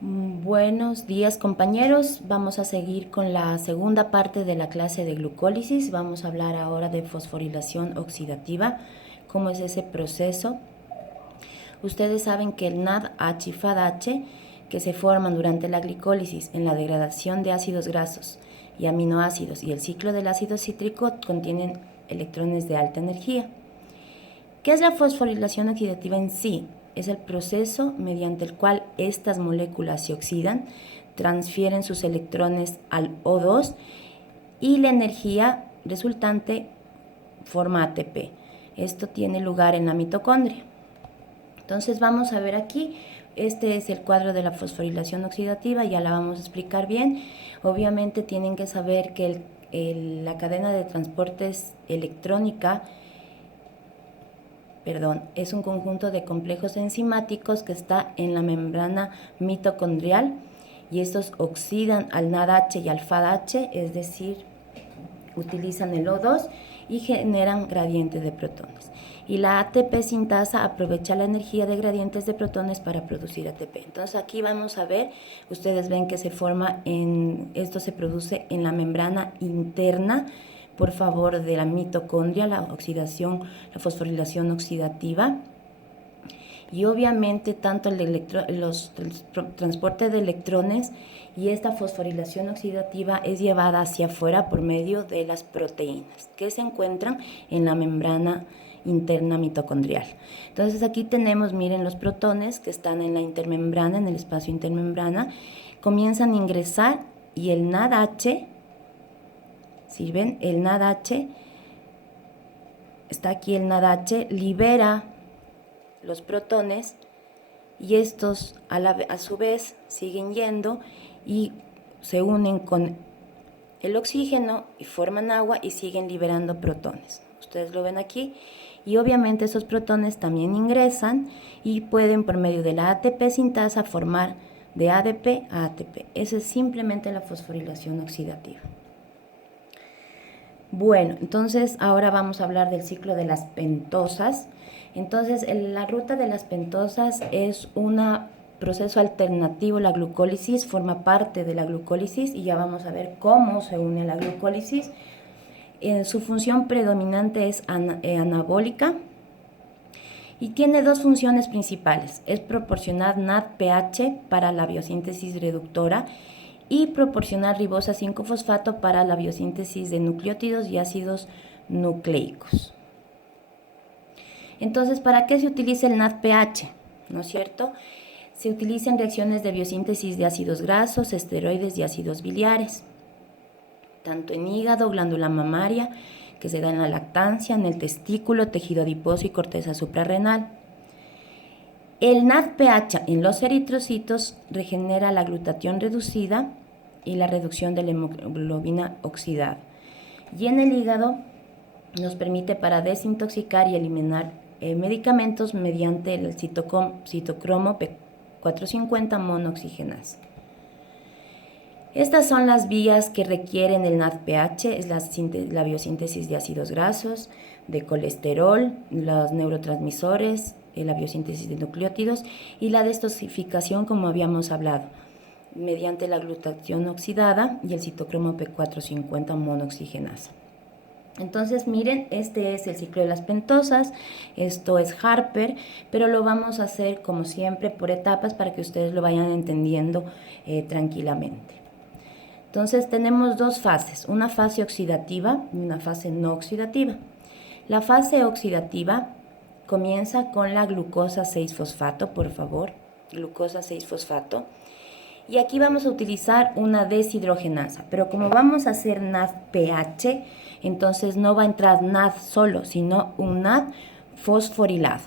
Buenos días compañeros, vamos a seguir con la segunda parte de la clase de glucólisis. Vamos a hablar ahora de fosforilación oxidativa, cómo es ese proceso. Ustedes saben que el NADH y FADH que se forman durante la glicólisis en la degradación de ácidos grasos y aminoácidos y el ciclo del ácido cítrico contienen electrones de alta energía. ¿Qué es la fosforilación oxidativa en sí? Es el proceso mediante el cual estas moléculas se oxidan, transfieren sus electrones al O2 y la energía resultante forma ATP. Esto tiene lugar en la mitocondria. Entonces vamos a ver aquí, este es el cuadro de la fosforilación oxidativa, ya la vamos a explicar bien. Obviamente tienen que saber que la cadena de transportes electrónica es un conjunto de complejos enzimáticos que está en la membrana mitocondrial y estos oxidan al NADH y al FADH, es decir, utilizan el O2 y generan gradientes de protones. Y la ATP sintasa aprovecha la energía de gradientes de protones para producir ATP. Entonces aquí vamos a ver, ustedes ven que esto se produce en la membrana interna, por favor, de la mitocondria, la fosforilación oxidativa. Y obviamente tanto el transporte de electrones y esta fosforilación oxidativa es llevada hacia afuera por medio de las proteínas que se encuentran en la membrana interna mitocondrial. Entonces aquí tenemos, miren, los protones que están en la intermembrana, en el espacio intermembrana, comienzan a ingresar y el NADH, ¿sí ven? El NADH, está aquí el NADH, libera los protones y estos a su vez siguen yendo y se unen con el oxígeno y forman agua y siguen liberando protones. Ustedes lo ven aquí y obviamente esos protones también ingresan y pueden por medio de la ATP sintasa formar de ADP a ATP. Esa es simplemente la fosforilación oxidativa. Bueno, entonces ahora vamos a hablar del ciclo de las pentosas. Entonces, la ruta de las pentosas es un proceso alternativo. La glucólisis forma parte de la glucólisis y ya vamos a ver cómo se une la glucólisis. Su función predominante es anabólica y tiene dos funciones principales. Es proporcionar NADPH para la biosíntesis reductora y proporcionar ribosa 5-fosfato para la biosíntesis de nucleótidos y ácidos nucleicos. Entonces, ¿para qué se utiliza el NADPH? ¿No es cierto? Se utiliza en reacciones de biosíntesis de ácidos grasos, esteroides y ácidos biliares, tanto en hígado, glándula mamaria, que se da en la lactancia, en el testículo, tejido adiposo y corteza suprarrenal. El NADPH en los eritrocitos regenera la glutatión reducida y la reducción de la hemoglobina oxidada. Y en el hígado nos permite para desintoxicar y eliminar medicamentos mediante el citocromo P450 monooxigenasa. Estas son las vías que requieren el NADPH, es la biosíntesis de ácidos grasos, de colesterol, los neurotransmisores, la biosíntesis de nucleótidos y la detoxificación, como habíamos hablado, mediante la glutatión oxidada y el citocromo P450 monooxigenasa. Entonces, miren, este es el ciclo de las pentosas, esto es Harper, pero lo vamos a hacer como siempre por etapas para que ustedes lo vayan entendiendo tranquilamente. Entonces, tenemos dos fases, una fase oxidativa y una fase no oxidativa. La fase oxidativa comienza con la glucosa 6-fosfato, por favor, glucosa 6-fosfato. Y aquí vamos a utilizar una deshidrogenasa, pero como vamos a hacer NADPH, entonces no va a entrar NAD solo, sino un NAD fosforilado.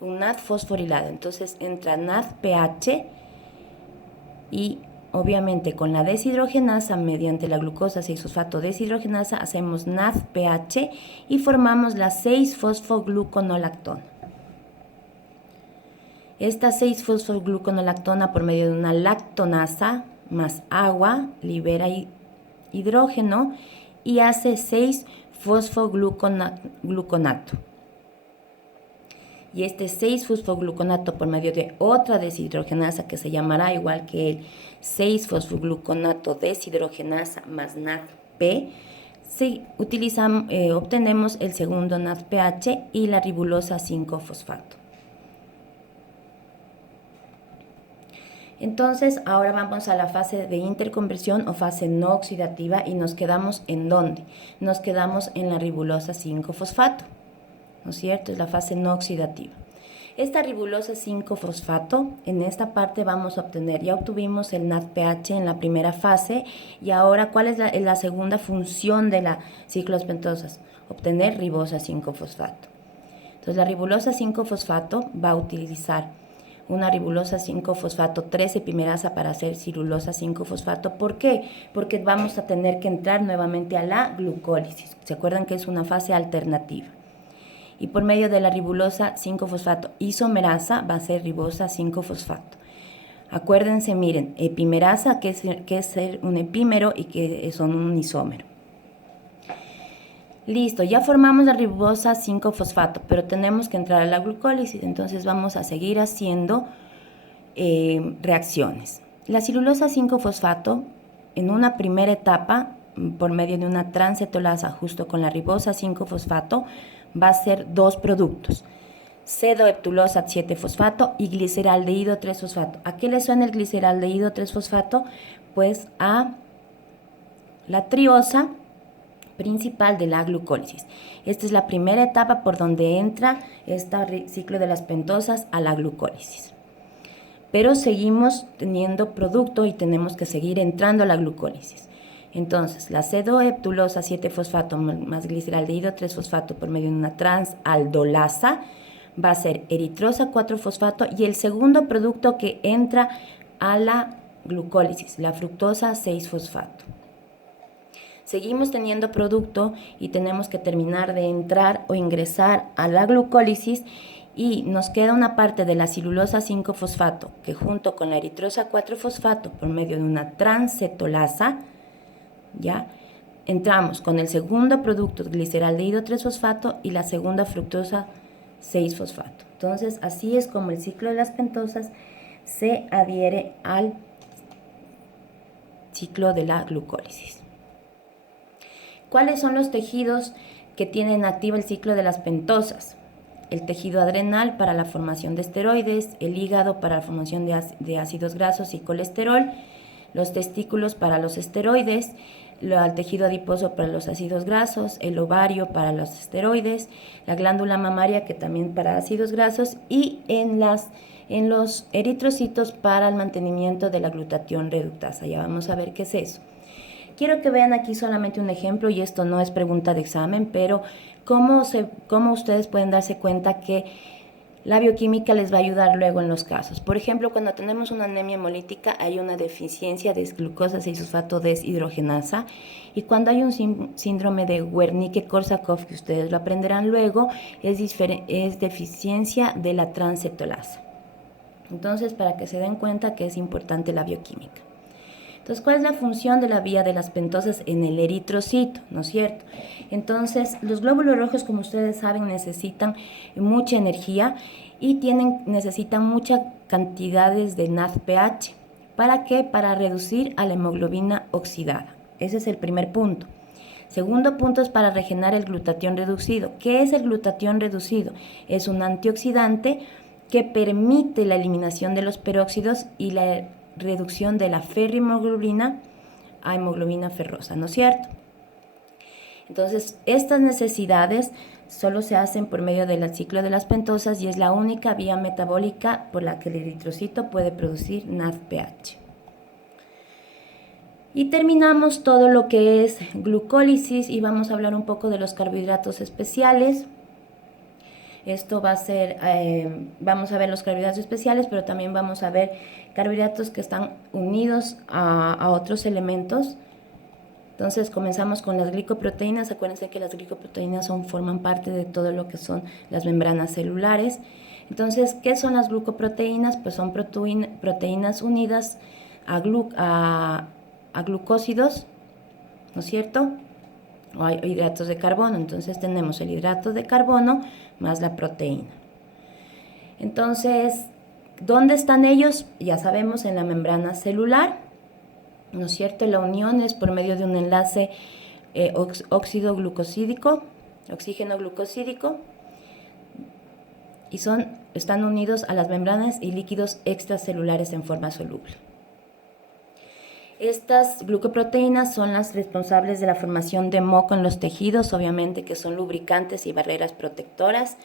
Un NAD fosforilado, entonces entra NADPH y obviamente con la deshidrogenasa, mediante la glucosa 6-fosfato deshidrogenasa, hacemos NADPH y formamos la 6-fosfogluconolactona. Esta 6-fosfogluconolactona por medio de una lactonasa más agua libera hidrógeno y hace 6-fosfogluconato. y este 6-fosfogluconato por medio de otra deshidrogenasa que se llamará igual que el 6-fosfogluconato deshidrogenasa más NADP, obtenemos el segundo NADPH y la ribulosa 5-fosfato. Entonces, ahora vamos a la fase de interconversión o fase no oxidativa y nos quedamos ¿en dónde? Nos quedamos en la ribulosa 5-fosfato, ¿no es cierto? Es la fase no oxidativa. Esta ribulosa 5-fosfato, en esta parte vamos a obtener, ya obtuvimos el NADPH en la primera fase y ahora, ¿cuál es la segunda función de la ciclohexapentosas? Obtener ribosa 5-fosfato. Entonces, la ribulosa 5-fosfato va a utilizar una ribulosa 5-fosfato 3 epimerasa para hacer cirulosa 5-fosfato. ¿Por qué? Porque vamos a tener que entrar nuevamente a la glucólisis. ¿Se acuerdan que es una fase alternativa? Y por medio de la ribulosa 5-fosfato isomerasa va a ser ribosa 5-fosfato. Acuérdense, miren, epimerasa, que es ser un epímero y que son un isómero. Listo, ya formamos la ribosa 5-fosfato, pero tenemos que entrar a la glucólisis, entonces vamos a seguir haciendo reacciones. La cirulosa 5-fosfato, en una primera etapa, por medio de una transcetolasa justo con la ribosa 5-fosfato, va a ser dos productos, cedoheptulosa 7-fosfato y gliceraldehído 3-fosfato. ¿A qué le suena el gliceraldehído 3-fosfato? Pues a la triosa principal de la glucólisis. Esta es la primera etapa por donde entra este ciclo de las pentosas a la glucólisis. Pero seguimos teniendo producto y tenemos que seguir entrando a la glucólisis. Entonces, la cedoheptulosa 7-fosfato más gliceraldehído 3-fosfato por medio de una transaldolasa va a ser eritrosa 4-fosfato y el segundo producto que entra a la glucólisis, la fructosa 6-fosfato. Seguimos teniendo producto y tenemos que terminar de entrar o ingresar a la glucólisis y nos queda una parte de la cirulosa 5-fosfato que junto con la eritrosa 4-fosfato por medio de una transcetolasa, ¿ya? Entramos con el segundo producto gliceraldehído 3-fosfato y la segunda fructosa 6-fosfato. Entonces, así es como el ciclo de las pentosas se adhiere al ciclo de la glucólisis. ¿Cuáles son los tejidos que tienen activo el ciclo de las pentosas? El tejido adrenal para la formación de esteroides, el hígado para la formación de ácidos grasos y colesterol, los testículos para los esteroides, el tejido adiposo para los ácidos grasos, el ovario para los esteroides, la glándula mamaria que también para ácidos grasos y en los eritrocitos para el mantenimiento de la glutatión reductasa. Ya vamos a ver qué es eso. Quiero que vean aquí solamente un ejemplo y esto no es pregunta de examen, pero cómo ustedes pueden darse cuenta que la bioquímica les va a ayudar luego en los casos. Por ejemplo, cuando tenemos una anemia hemolítica hay una deficiencia de glucosa 6-fosfato deshidrogenasa y cuando hay un síndrome de Wernicke-Korsakoff, que ustedes lo aprenderán luego, es deficiencia de la transcetolasa. Entonces, para que se den cuenta que es importante la bioquímica. Entonces, ¿cuál es la función de la vía de las pentosas en el eritrocito? ¿No es cierto? Entonces, los glóbulos rojos, como ustedes saben, necesitan mucha energía y necesitan muchas cantidades de NADPH. ¿Para qué? Para reducir a la hemoglobina oxidada. Ese es el primer punto. Segundo punto es para regenerar el glutatión reducido. ¿Qué es el glutatión reducido? Es un antioxidante que permite la eliminación de los peróxidos y la reducción de la ferrohemoglobina a hemoglobina ferrosa, ¿no es cierto? Entonces, estas necesidades solo se hacen por medio del ciclo de las pentosas y es la única vía metabólica por la que el eritrocito puede producir NADPH. Y terminamos todo lo que es glucólisis y vamos a hablar un poco de los carbohidratos especiales. Esto va a ser, vamos a ver los carbohidratos especiales, pero también vamos a ver carbohidratos que están unidos a otros elementos. Entonces comenzamos con las glicoproteínas. Acuérdense que las glicoproteínas forman parte de todo lo que son las membranas celulares. Entonces, ¿qué son las glucoproteínas? Pues son proteínas unidas a glucósidos, ¿no es cierto? O hay hidratos de carbono. Entonces tenemos el hidrato de carbono más la proteína. Entonces, ¿dónde están ellos? Ya sabemos, en la membrana celular, ¿no es cierto? La unión es por medio de un enlace óxido glucosídico, oxígeno glucosídico, y están unidos a las membranas y líquidos extracelulares en forma soluble. Estas glucoproteínas son las responsables de la formación de moco en los tejidos, obviamente, que son lubricantes y barreras protectoras.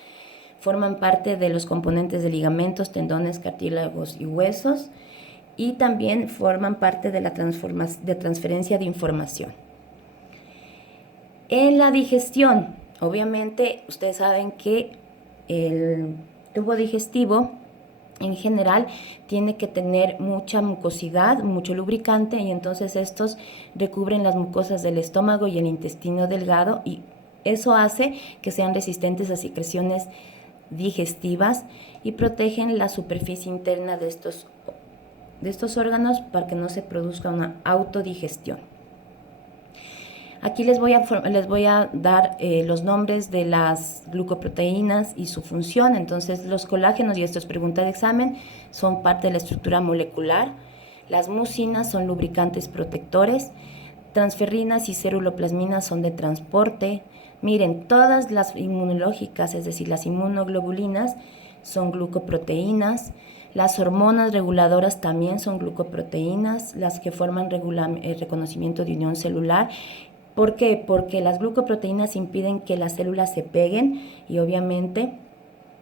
Forman parte de los componentes de ligamentos, tendones, cartílagos y huesos, y también forman parte de la transferencia de información. En la digestión, obviamente, ustedes saben que el tubo digestivo en general tiene que tener mucha mucosidad, mucho lubricante, y entonces estos recubren las mucosas del estómago y el intestino delgado, y eso hace que sean resistentes a secreciones digestivas y protegen la superficie interna de estos órganos para que no se produzca una autodigestión. Aquí les voy a dar los nombres de las glucoproteínas y su función. Entonces, los colágenos, y esto es pregunta de examen, son parte de la estructura molecular. Las mucinas son lubricantes protectores. Transferrinas y ceruloplasminas son de transporte. Miren, todas las inmunológicas, es decir, las inmunoglobulinas, son glucoproteínas. Las hormonas reguladoras también son glucoproteínas, las que forman el reconocimiento de unión celular. ¿Por qué? Porque las glucoproteínas impiden que las células se peguen y obviamente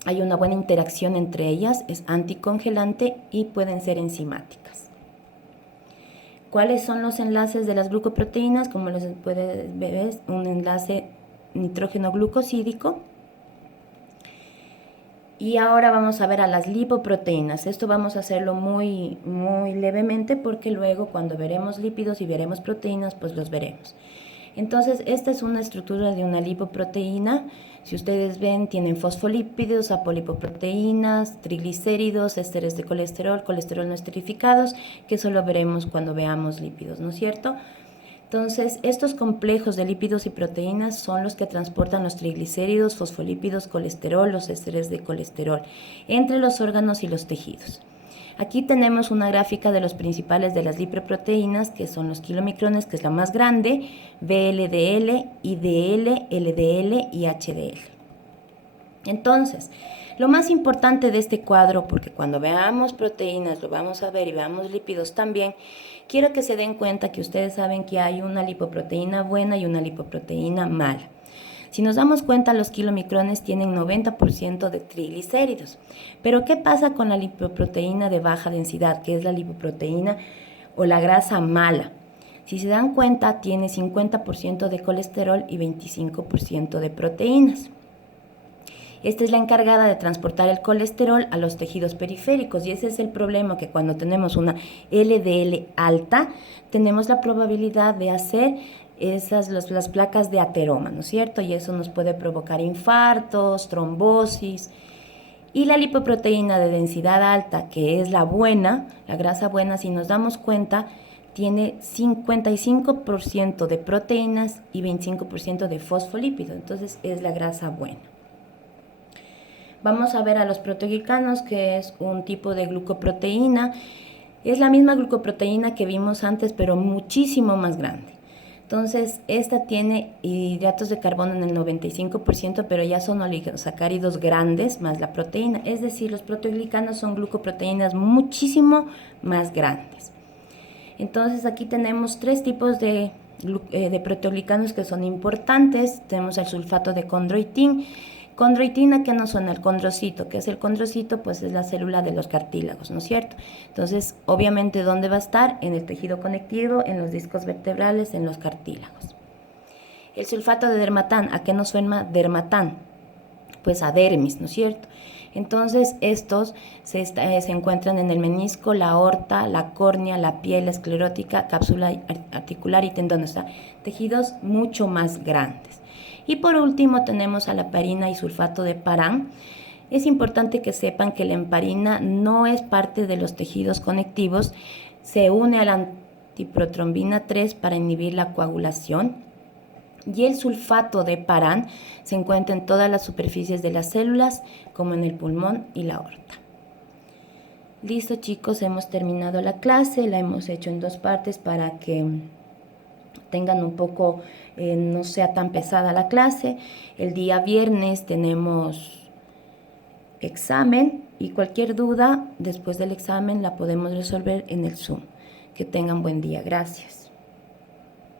hay una buena interacción entre ellas, es anticongelante y pueden ser enzimáticas. ¿Cuáles son los enlaces de las glucoproteínas? Como les puede ver, un enlace nitrógeno glucosídico. Y ahora vamos a ver a las lipoproteínas. Esto vamos a hacerlo muy levemente porque luego cuando veremos lípidos y veremos proteínas, pues los veremos. Entonces, esta es una estructura de una lipoproteína. Si ustedes ven, tienen fosfolípidos, apolipoproteínas, triglicéridos, ésteres de colesterol, colesterol no esterificados, que eso lo veremos cuando veamos lípidos, ¿no es cierto? Entonces, estos complejos de lípidos y proteínas son los que transportan los triglicéridos, fosfolípidos, colesterol, los ésteres de colesterol, entre los órganos y los tejidos. Aquí tenemos una gráfica de los principales de las lipoproteínas, que son los kilomicrones, que es la más grande, VLDL, IDL, LDL y HDL. Entonces, lo más importante de este cuadro, porque cuando veamos proteínas lo vamos a ver y veamos lípidos también, quiero que se den cuenta que ustedes saben que hay una lipoproteína buena y una lipoproteína mala. Si nos damos cuenta, los kilomicrones tienen 90% de triglicéridos. Pero ¿qué pasa con la lipoproteína de baja densidad, que es la lipoproteína o la grasa mala? Si se dan cuenta, tiene 50% de colesterol y 25% de proteínas. Esta es la encargada de transportar el colesterol a los tejidos periféricos, y ese es el problema, que cuando tenemos una LDL alta, tenemos la probabilidad de hacer las placas de ateroma, ¿no es cierto? Y eso nos puede provocar infartos, trombosis. Y la lipoproteína de densidad alta, que es la buena, la grasa buena, si nos damos cuenta, tiene 55% de proteínas y 25% de fosfolípidos, entonces es la grasa buena. Vamos a ver a los proteoglicanos, que es un tipo de glucoproteína. Es la misma glucoproteína que vimos antes, pero muchísimo más grande. Entonces, esta tiene hidratos de carbono en el 95%, pero ya son oligosacáridos grandes más la proteína. Es decir, los proteoglicanos son glucoproteínas muchísimo más grandes. Entonces, aquí tenemos tres tipos de proteoglicanos que son importantes. Tenemos el sulfato de condroitín. Condroitina, ¿qué nos suena? El condrocito. ¿Qué es el condrocito? Pues es la célula de los cartílagos, ¿no es cierto? Entonces, obviamente, ¿dónde va a estar? En el tejido conectivo, en los discos vertebrales, en los cartílagos. El sulfato de dermatán, ¿a qué nos suena dermatán? Pues a dermis, ¿no es cierto? Entonces, estos se encuentran en el menisco, la aorta, la córnea, la piel esclerótica, cápsula articular y tendones, o sea, tejidos mucho más grandes. Y por último tenemos a la heparina y sulfato de parán. Es importante que sepan que la heparina no es parte de los tejidos conectivos, se une a la antiprotrombina 3 para inhibir la coagulación. Y el sulfato de parán se encuentra en todas las superficies de las células, como en el pulmón y la aorta. Listo, chicos, hemos terminado la clase, la hemos hecho en 2 partes para que tengan un poco, no sea tan pesada la clase. El día viernes tenemos examen y cualquier duda después del examen la podemos resolver en el Zoom. Que tengan buen día. Gracias.